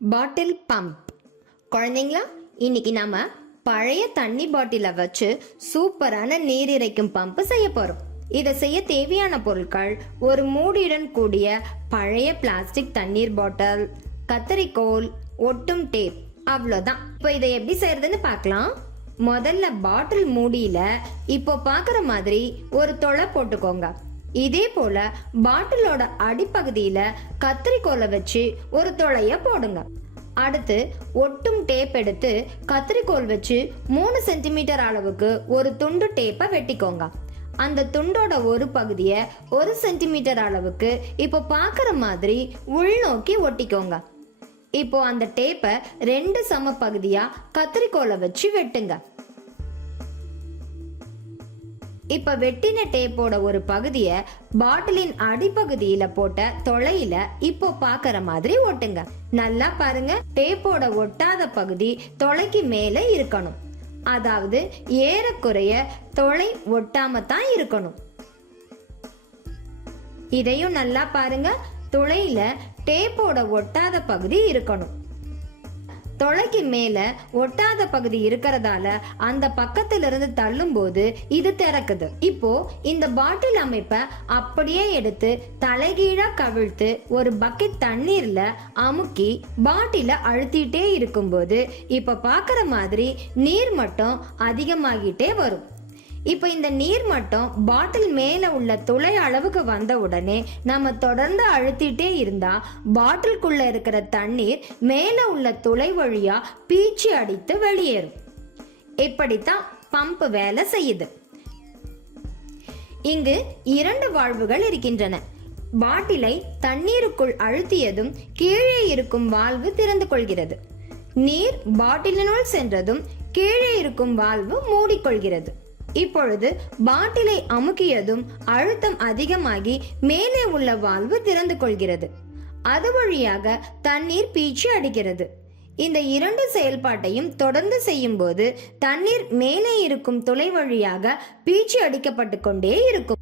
பாட்டில் pump. குழந்தைங்களா, இன்னைக்கு நாம பழைய தண்ணி பாட்டிலை வச்சு சூப்பரான நீர் இறைக்கும் பம்ப் செய்ய போறோம். இதை செய்ய தேவையான பொருட்கள்: ஒரு மூடியுடன் கூடிய பழைய பிளாஸ்டிக் தண்ணீர் பாட்டில், கத்தரிக்கோல், ஒட்டும் டேப், அவ்வளோதான். இப்போ இதை எப்படி செய்யறதுன்னு பார்க்கலாம். முதல்ல பாட்டில் மூடியில இப்போ பார்க்குற மாதிரி ஒரு தொலை போட்டுக்கோங்க. இதே போல பாட்டிலோட அடிப்பகுதியில கத்திரிக்கோலை வச்சு ஒரு துளைய போடுங்க. அடுத்து ஒட்டும் டேப் எடுத்து கத்திரிக்கோல் வச்சு 3 சென்டிமீட்டர் அளவுக்கு ஒரு துண்டு டேப்பை வெட்டிக்கோங்க. அந்த துண்டோட ஒரு பகுதியை 1 சென்டிமீட்டர் அளவுக்கு இப்போ பார்க்குற மாதிரி உள்நோக்கி ஒட்டிக்கோங்க. இப்போ அந்த டேப்பை 2 சம பகுதியா கத்திரிக்கோலை வச்சு வெட்டுங்க. இப்ப வெட்டின டேப்போட ஒரு பகுதியை பாட்டிலின் அடிப்பகுதியில போட்ட தொலையில இப்போ பாக்குற மாதிரி ஒட்டுங்க. நல்லா பாருங்க, டேப்போட ஒட்டாத பகுதி தொலைக்கு மேல இருக்கணும். அதாவது ஏறக்குறைய தொலை ஒட்டாம தான் இருக்கணும். இதையும் நல்லா பாருங்க, துளையில டேப்போட ஒட்டாத பகுதி இருக்கணும். தொலைக்கு மேல ஒட்டாத பகுதி இருக்கிறதால அந்த பக்கத்துல இருந்து தள்ளும் போது இது திறக்குது. இப்போ இந்த பாட்டில் அமைப்பை அப்படியே எடுத்து தலைகீழா கவிழ்த்து ஒரு பக்கெட் தண்ணீர்ல அமுக்கி பாட்டில அழுத்திட்டே இருக்கும்போது இப்ப பாக்குற மாதிரி நீர் மட்டம் அதிகமாகிட்டே வரும். இப்போ இந்த நீர் மட்டம் பாட்டில் மேல உள்ள துளை அளவுக்கு வந்த உடனே நம்ம தொடர்ந்து அழுத்திட்டே இருந்தா பாட்டிலுக்குள்ள இருக்கிற தண்ணீர் மேல உள்ள துளை வழியா பீச்சி அடித்து வெளியேறும். இப்படித்தான் பம்ப் வேலை செய்யுது. இங்கு 2 வால்வுகள் இருக்கின்றன. பாட்டிலை தண்ணீருக்குள் அழுத்தியதும் கீழே இருக்கும் வால்வு திறந்து கொள்கிறது. நீர் பாட்டிலினுள் சென்றதும் கீழே இருக்கும் வால்வு மூடிக்கொள்கிறது. இப்பொழுது பாட்டிலை அமுக்கியதும் அழுத்தம் அதிகமாகி மேலே உள்ள வால்வு திறந்து கொள்கிறது. அது வழியாக தண்ணீர் பீச்சி அடிக்கிறது. இந்த 2 செயல்பாட்டையும் தொடர்ந்து செய்யும் போது தண்ணீர் மேலே இருக்கும் துளை வழியாக பீச்சி அடிக்கப்பட்டு கொண்டே இருக்கும்.